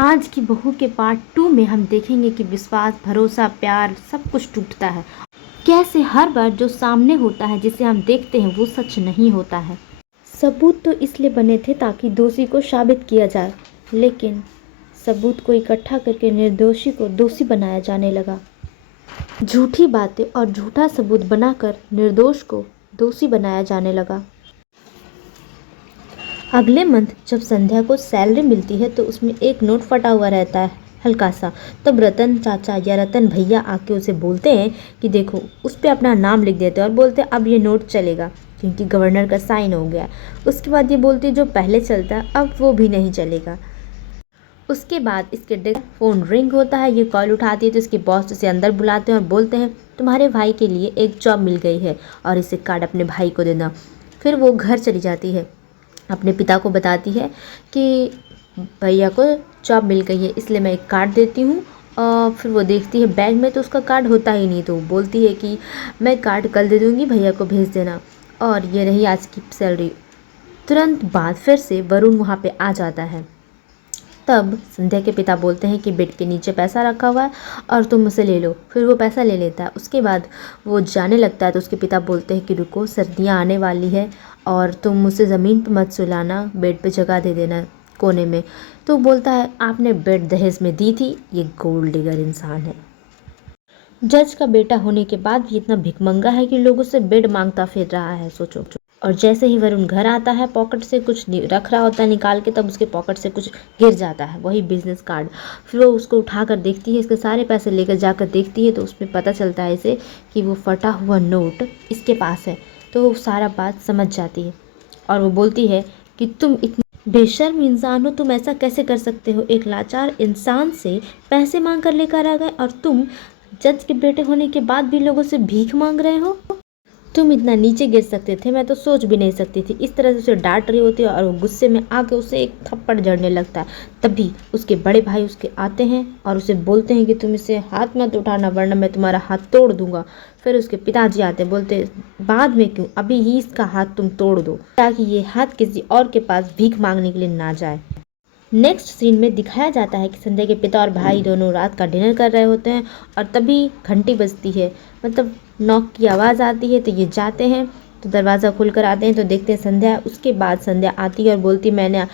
आज की बहू के पार्ट 2 में हम देखेंगे कि विश्वास, भरोसा, प्यार सब कुछ टूटता है। कैसे हर बार जो सामने होता है जिसे हम देखते हैं वो सच नहीं होता है। सबूत तो इसलिए बने थे ताकि दोषी को साबित किया जाए, लेकिन सबूत को इकट्ठा करके निर्दोषी को दोषी बनाया जाने लगा। झूठी बातें और झूठा सबूत बनाकर निर्दोष को दोषी बनाया जाने लगा। अगले मंथ जब संध्या को सैलरी मिलती है तो उसमें एक नोट फटा हुआ रहता है, हल्का सा। तब रतन चाचा या रतन भैया आके उसे बोलते हैं कि देखो, उस पर अपना नाम लिख देते हैं और बोलते हैं अब ये नोट चलेगा क्योंकि गवर्नर का साइन हो गया। उसके बाद ये बोलते हैं जो पहले चलता है अब वो भी नहीं चलेगा। उसके बाद इसके डेस्क फ़ोन रिंग होता है, ये कॉल उठाती है तो इसके बॉस उसे अंदर बुलाते हैं और बोलते हैं तुम्हारे भाई के लिए एक जॉब मिल गई है और इसे कार्ड अपने भाई को देना। फिर वो घर चली जाती है, अपने पिता को बताती है कि भैया को जॉब मिल गई है इसलिए मैं एक कार्ड देती हूँ। और फिर वो देखती है बैग में तो उसका कार्ड होता ही नहीं, तो वो बोलती है कि मैं कार्ड कल दे दूँगी, भैया को भेज देना। और ये रही आज की सैलरी। तुरंत बाद फिर से वरुण वहाँ पे आ जाता है। तब संध्या के पिता बोलते हैं कि बेड के नीचे पैसा रखा हुआ है और तुम उसे ले लो। फिर वो पैसा ले लेता है। उसके बाद वो जाने लगता है तो उसके पिता बोलते हैं कि रुको, सर्दियाँ आने वाली है और तुम उसे ज़मीन पर मत सुलाना, बेड पे जगह दे देना कोने में। तो बोलता है आपने बेड दहेज में दी थी, ये गोल्ड डिगर इंसान है। जज का बेटा होने के बाद भी इतना भिखमंगा है कि लोगों से बेड मांगता फिर रहा है, सोचो। और जैसे ही वरुण घर आता है, पॉकेट से कुछ रख रहा होता है निकाल के, तब उसके पॉकेट से कुछ गिर जाता है, वही बिजनेस कार्ड। फिर वो उसको उठाकर देखती है, इसके सारे पैसे लेकर जाकर देखती है तो उसमें पता चलता है इसे कि वो फटा हुआ नोट इसके पास है। तो वो सारा बात समझ जाती है और वो बोलती है कि तुम इतने बेशर्म इंसान हो, तुम ऐसा कैसे कर सकते हो, एक लाचार इंसान से पैसे मांग कर लेकर आ गए और तुम जज के बेटे होने के बाद भी लोगों से भीख मांग रहे हो। तुम इतना नीचे गिर सकते थे, मैं तो सोच भी नहीं सकती थी। इस तरह से उसे डांट रही होती है और वो गुस्से में आके उसे एक थप्पड़ जड़ने लगता है। तभी उसके बड़े भाई उसके आते हैं और उसे बोलते हैं कि तुम इसे हाथ मत उठाना वरना मैं तुम्हारा हाथ तोड़ दूंगा। फिर उसके पिताजी आते हैं, बोलते बाद में क्यों, अभी ही इसका हाथ तुम तोड़ दो ताकि ये हाथ किसी और के पास भीख मांगने के लिए ना जाए। नेक्स्ट सीन में दिखाया जाता है कि संध्या के पिता और भाई दोनों रात का डिनर कर रहे होते हैं और तभी घंटी बजती है, मतलब नॉक की आवाज़ आती है। तो ये जाते हैं तो दरवाज़ा खुलकर आते हैं तो देखते हैं संध्या। उसके बाद संध्या आती है और बोलती मैंने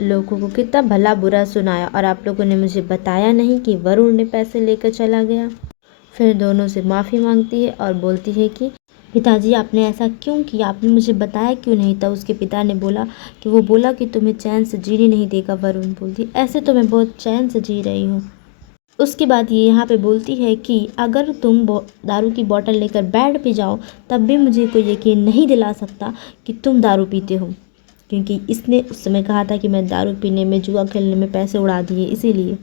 लोगों को कितना भला बुरा सुनाया और आप लोगों ने मुझे बताया नहीं कि वरुण ने पैसे लेकर चला गया। फिर दोनों से माफ़ी मांगती है और बोलती है कि पिताजी आपने ऐसा क्यों किया, आपने मुझे बताया क्यों नहीं। तब उसके पिता ने बोला कि वो बोला कि तुम्हें चैन से जीने नहीं देगा। वरुण बोलती ऐसे तो मैं बहुत चैन से जी रही हूँ। उसके बाद ये यहाँ पे बोलती है कि अगर तुम दारू की बोतल लेकर बेड पे जाओ तब भी मुझे कोई यकीन नहीं दिला सकता कि तुम दारू पीते हो, क्योंकि इसने उस समय कहा था कि मैं दारू पीने में, जुआ खेलने में पैसे उड़ा दिए इसीलिए।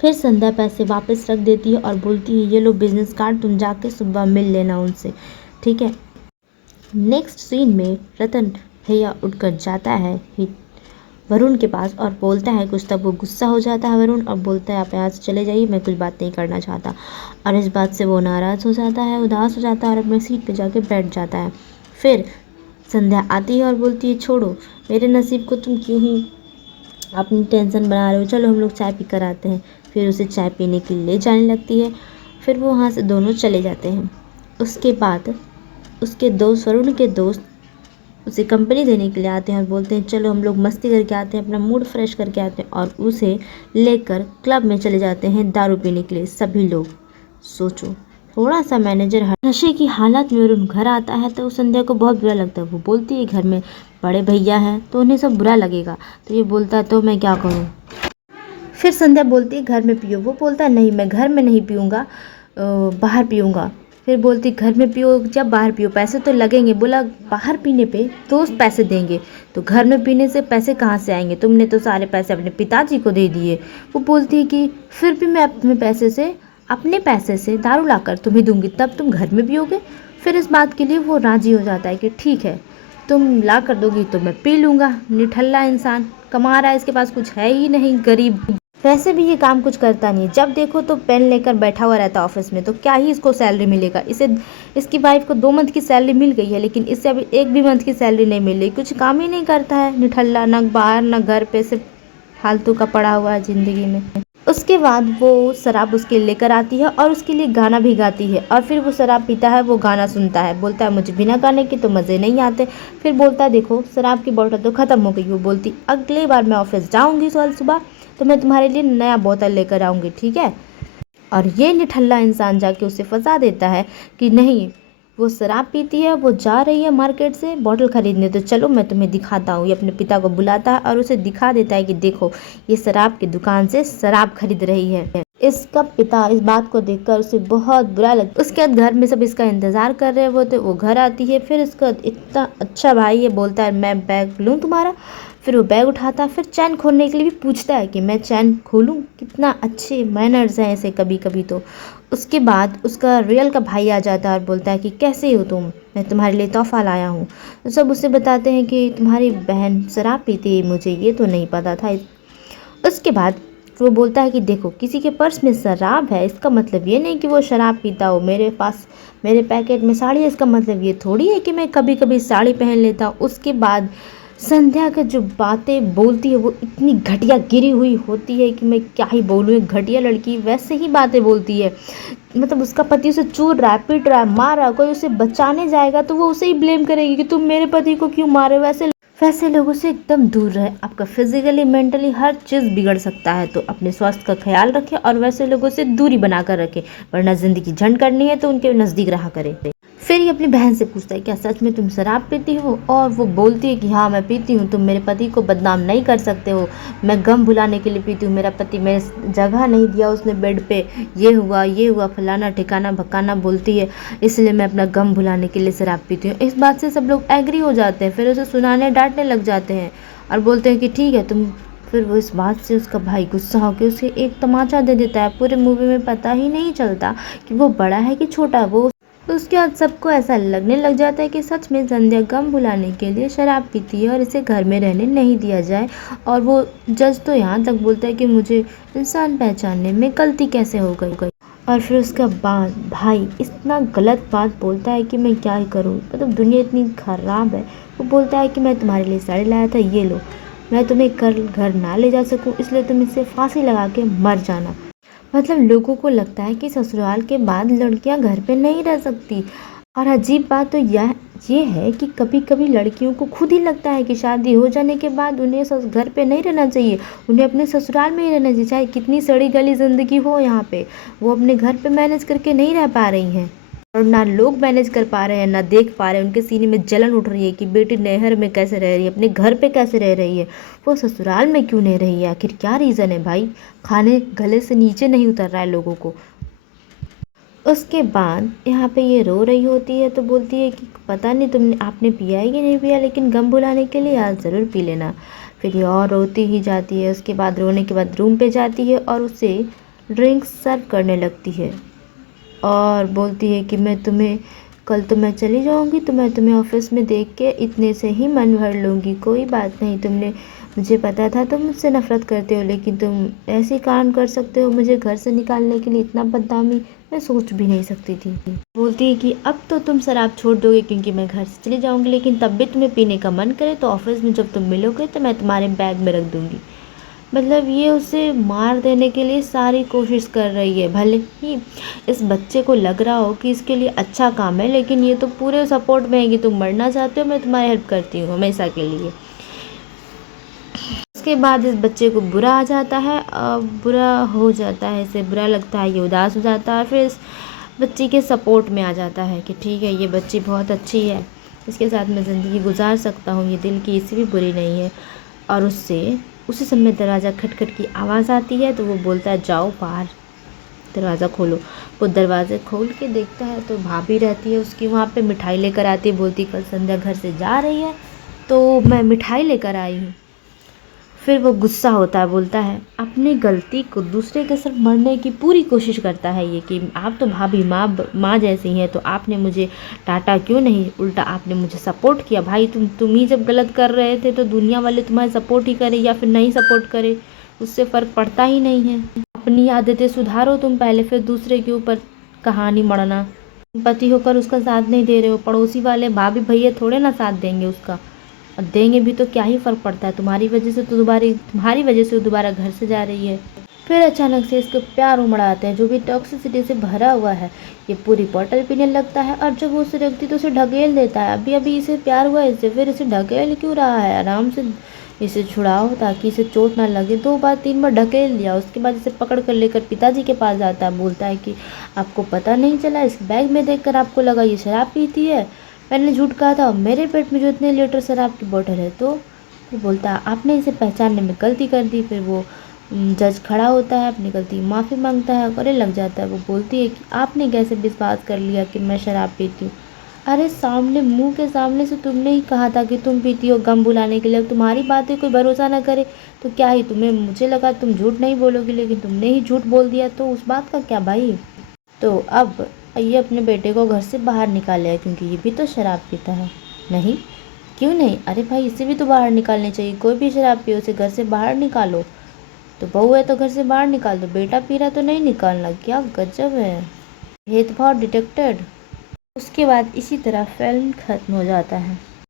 फिर संध्या पैसे वापस रख देती है और बोलती है ये लो बिजनेस कार्ड, तुम जाके सुबह मिल लेना उनसे, ठीक है। नेक्स्ट सीन में रतन भैया उठकर जाता है वरुण के पास और बोलता है कुछ। तब वो गुस्सा हो जाता है वरुण और बोलता है आप यहाँ से चले जाइए, मैं कुछ बात नहीं करना चाहता। और इस बात से वो नाराज़ हो जाता है, उदास हो जाता है और अपने सीट पे जाके बैठ जाता है। फिर संध्या आती है और बोलती है छोड़ो मेरे नसीब को, तुम क्यों ही अपनी टेंशन बना रहे हो, चलो हम लोग चाय पी कर आते हैं। फिर उसे चाय पीने के लिए ले जाने लगती है। फिर वो वहाँ से दोनों चले जाते हैं। उसके बाद उसके दोस्त, वरुण के दोस्त उसे कंपनी देने के लिए आते हैं और बोलते हैं चलो हम लोग मस्ती करके आते हैं, अपना मूड फ्रेश करके आते हैं। और उसे लेकर क्लब में चले जाते हैं दारू पीने के लिए सभी लोग। सोचो, थोड़ा सा मैनेजर नशे की हालत में वरुण घर आता है तो संध्या को बहुत बुरा लगता है। वो बोलती है घर में बड़े भैया हैं तो उन्हें सब बुरा लगेगा। तो ये बोलता है तो मैं क्या करूँ। फिर संध्या बोलती है घर में पियो। वो बोलता है नहीं मैं घर में नहीं पीऊँगा, बाहर पीऊँगा। फिर बोलती घर में पियो जब बाहर पियो, पैसे तो लगेंगे। बोला बाहर पीने पे दोस्त पैसे देंगे तो घर में पीने से पैसे कहाँ से आएंगे, तुमने तो सारे पैसे अपने पिताजी को दे दिए। वो बोलती है कि फिर भी मैं अपने पैसे से दारू लाकर तुम्हें दूंगी तब तुम घर में पियोगे। फिर इस बात के लिए वो राजी हो जाता है कि ठीक है तुम ला कर दोगी तो मैं पी लूँगा। निठल्ला इंसान, कमा रहा है, इसके पास कुछ है ही नहीं, गरीब। वैसे भी ये काम कुछ करता नहीं है, जब देखो तो पेन लेकर बैठा हुआ रहता है ऑफिस में, तो क्या ही इसको सैलरी मिलेगा। इसकी वाइफ को 2 मंथ की सैलरी मिल गई है लेकिन इससे अभी 1 भी मंथ की सैलरी नहीं मिल रही। कुछ काम ही नहीं करता है निठल्ला, न बाहर न घर पे, सिर्फ फालतू का पड़ा हुआ है ज़िंदगी में। उसके बाद वो शराब उसके लेकर आती है और उसके लिए गाना भी गाती है और फिर वो शराब पीता है, वो गाना सुनता है, बोलता है मुझे बिना गाने के तो मज़े नहीं आते। फिर बोलता है देखो शराब की बोतल तो ख़त्म हो गई। वो बोलती अगली बार मैं ऑफिस जाऊँगी कल सुबह तो मैं तुम्हारे लिए नया बोतल लेकर आऊँगी, ठीक है। और ये निठल्ला इंसान जाके उसे फंसा देता है कि नहीं, वो शराब पीती है, वो जा रही है मार्केट से बॉटल खरीदने, तो चलो मैं तुम्हें दिखाता हूँ। ये अपने पिता को बुलाता है और उसे दिखा देता है कि देखो ये शराब की दुकान से शराब खरीद रही है। इसका पिता इस बात को देखकर उसे बहुत बुरा लगता। उसके बाद घर में सब इसका इंतजार कर रहे होते, वो घर आती है। फिर इसका इतना अच्छा भाई है, बोलता है मैं बैग लूँ तुम्हारा। फिर वो बैग उठाता है, फिर चैन खोलने के लिए भी पूछता है कि मैं चैन खोलूँ। कितना अच्छे मैनर्स हैं ऐसे कभी कभी तो। उसके बाद उसका रियल का भाई आ जाता है और बोलता है कि कैसे हो तुम, मैं तुम्हारे लिए तोहफा लाया हूँ। तो सब उसे बताते हैं कि तुम्हारी बहन शराब पीती है, मुझे ये तो नहीं पता था। उसके बाद वो बोलता है कि देखो किसी के पर्स में शराब है इसका मतलब ये नहीं कि वो शराब पीता हो। मेरे पास मेरे पैकेट में साड़ी है इसका मतलब ये थोड़ी है कि मैं कभी कभी साड़ी पहन लेता हूँ। उसके बाद संध्या का जो बातें बोलती है वो इतनी घटिया गिरी हुई होती है कि मैं क्या ही बोलूँ। एक घटिया लड़की वैसे ही बातें बोलती है, मतलब उसका पति उसे चूर रहा है, पीट रहा है, मार रहा है, कोई उसे बचाने जाएगा तो वो उसे ही ब्लेम करेगी कि तुम मेरे पति को क्यों मारे। वैसे लोगों से एकदम दूर रहे। आपका फिजिकली मेंटली हर चीज़ बिगड़ सकता है, तो अपने स्वास्थ्य का ख्याल रखें और वैसे लोगों से दूरी बनाकर रखें, वरना ज़िंदगी झंड करनी है तो उनके नज़दीक रहा करें। फिर ये अपनी बहन से पूछता है क्या सच में तुम शराब पीती हो, और वो बोलती है कि हाँ मैं पीती हूँ, तुम मेरे पति को बदनाम नहीं कर सकते हो, मैं गम भुलाने के लिए पीती हूँ, मेरा पति मेरे जगह नहीं दिया उसने बेड पे, ये हुआ फलाना ठिकाना भकाना बोलती है, इसलिए मैं अपना गम भुलाने के लिए शराब पीती हूँ। इस बात से सब लोग एग्री हो जाते हैं, फिर उसे सुनाने डांटने लग जाते हैं और बोलते हैं कि ठीक है तुम। फिर वो इस बात से उसका भाई गुस्सा होकर उसे एक तमाचा दे देता है। पूरे मूवी में पता ही नहीं चलता कि वो बड़ा है कि छोटा। वो तो उसके बाद सबको ऐसा लगने लग जाता है कि सच में संध्या गम भुलाने के लिए शराब पीती है और इसे घर में रहने नहीं दिया जाए। और वो जज तो यहाँ तक बोलता है कि मुझे इंसान पहचानने में गलती कैसे हो गई। और फिर उसका बाद भाई इतना गलत बात बोलता है कि मैं क्या ही करूँ, मतलब दुनिया इतनी ख़राब है। वो बोलता है कि मैं तुम्हारे लिए साड़ी लाया था, ये लो, मैं तुम्हें कल घर ना ले जा सकूँ इसलिए तुम इससे फांसी लगा के मर जाना। मतलब लोगों को लगता है कि ससुराल के बाद लड़कियां घर पे नहीं रह सकती। और अजीब बात तो ये है कि कभी कभी लड़कियों को खुद ही लगता है कि शादी हो जाने के बाद उन्हें घर पे नहीं रहना चाहिए, उन्हें अपने ससुराल में ही रहना चाहिए, चाहे कितनी सड़ी गली ज़िंदगी हो यहाँ पे। वो अपने घर पे मैनेज करके नहीं रह पा रही हैं और ना लोग मैनेज कर पा रहे हैं, ना देख पा रहे हैं। उनके सीने में जलन उठ रही है कि बेटी नैहर में कैसे रह रही है, अपने घर पे कैसे रह रही है, वो ससुराल में क्यों नहीं रही है। आखिर क्या रीज़न है भाई, खाने गले से नीचे नहीं उतर रहा है लोगों को। उसके बाद यहाँ पे ये रो रही होती है तो बोलती है कि पता नहीं तुमने आपने पिया है कि नहीं पिया, लेकिन गम भुलाने के लिए आज ज़रूर पी लेना। फिर ये और रोती ही जाती है। उसके बाद रोने के बाद रूम पे जाती है और उसे ड्रिंक्स सर्व करने लगती है और बोलती है कि मैं तुम्हें कल तो मैं चली जाऊंगी तो मैं तुम्हें ऑफिस में देख के इतने से ही मन भर लूँगी, कोई बात नहीं। तुमने मुझे पता था तुम मुझसे नफ़रत करते हो, लेकिन तुम ऐसे काम कर सकते हो मुझे घर से निकालने के लिए, इतना बदनामी मैं सोच भी नहीं सकती थी। बोलती है कि अब तो तुम शराब छोड़ दोगे क्योंकि मैं घर से चली जाऊंगी, लेकिन तब भी तुम्हें पीने का मन करे तो ऑफिस में जब तुम मिलोगे तो मैं तुम्हारे बैग में रख दूंगी। मतलब ये उसे मार देने के लिए सारी कोशिश कर रही है। भले ही इस बच्चे को लग रहा हो कि इसके लिए अच्छा काम है, लेकिन ये तो पूरे सपोर्ट में है कि तुम मरना चाहते हो, मैं तुम्हारी हेल्प करती हूँ हमेशा के लिए। उसके बाद इस बच्चे को बुरा आ जाता है, बुरा हो जाता है, इसे बुरा लगता है, ये उदास हो जाता है। फिर इस बच्ची के सपोर्ट में आ जाता है कि ठीक है ये बच्ची बहुत अच्छी है, इसके साथ मैं ज़िंदगी गुजार सकता हूँ, ये दिल की इसी भी बुरी नहीं है। और उससे उसी समय दरवाज़ा खटखट की आवाज़ आती है तो वो बोलता है जाओ बाहर दरवाज़ा खोलो। वो दरवाज़े खोल के देखता है तो भाभी रहती है उसकी वहाँ पे, मिठाई लेकर आती है, बोलती कल संध्या घर से जा रही है तो मैं मिठाई लेकर आई हूँ। फिर वो गुस्सा होता है, बोलता है अपनी गलती को दूसरे के सर मरने की पूरी कोशिश करता है ये कि आप तो भाभी माँ जैसी हैं तो आपने मुझे डांटा क्यों नहीं, उल्टा आपने मुझे सपोर्ट किया। भाई तुम ही जब गलत कर रहे थे तो दुनिया वाले तुम्हारे सपोर्ट ही करे या फिर नहीं सपोर्ट करे, उससे फ़र्क पड़ता ही नहीं है। अपनी आदतें सुधारो तुम पहले, फिर दूसरे के ऊपर कहानी मढ़ना। पति होकर उसका साथ नहीं दे रहे हो, पड़ोसी वाले भाभी भैया थोड़े ना साथ देंगे उसका। और देंगे भी तो क्या ही फ़र्क पड़ता है, तुम्हारी वजह से वो दोबारा घर से जा रही है। फिर अचानक से इसके प्यार उमड़ आते हैं, जो भी टॉक्सिसिटी से भरा हुआ है ये पूरी बॉटल पीने लगता है, और जब वो उसे रखती तो उसे ढकेल देता है। अभी अभी इसे प्यार हुआ है इससे, फिर इसे ढकेल क्यों रहा है? आराम से इसे छुड़ाओ ताकि इसे चोट ना लगे। 2 बार 3 बार ढकेल दिया, उसके बाद इसे पकड़ कर लेकर पिताजी के पास जाता है। बोलता है कि आपको पता नहीं चला, इस बैग में देखकर आपको लगा ये शराब पीती है। मैंने झूठ कहा था, मेरे पेट में जो इतने लीटर शराब की बोतल है। तो फिर बोलता है आपने इसे पहचानने में गलती कर दी। फिर वो जज खड़ा होता है, अपनी गलती की माफ़ी मांगता है, गले लग जाता है। वो बोलती है कि आपने कैसे विश्वास कर लिया कि मैं शराब पीती हूँ? अरे सामने, मुंह के सामने से तुमने ही कहा था कि तुम पीती हो गम भुलाने के लिए। तुम्हारी बातें कोई भरोसा ना करे तो क्या ही तुम्हें, मुझे लगा तुम झूठ नहीं बोलोगी, लेकिन तुमने ही झूठ बोल दिया, तो उस बात का क्या भाई। तो अब ये अपने बेटे को घर से बाहर निकाल लिया, क्योंकि ये भी तो शराब पीता है। नहीं, क्यों नहीं? अरे भाई इसे भी तो बाहर निकालनी चाहिए, कोई भी शराब पिए उसे घर से बाहर निकालो। तो बहू है तो घर से बाहर निकाल दो, बेटा पी रहा तो नहीं निकालना। क्या गजब है, भेदभाव डिटेक्टेड। उसके बाद इसी तरह फिल्म खत्म हो जाता है।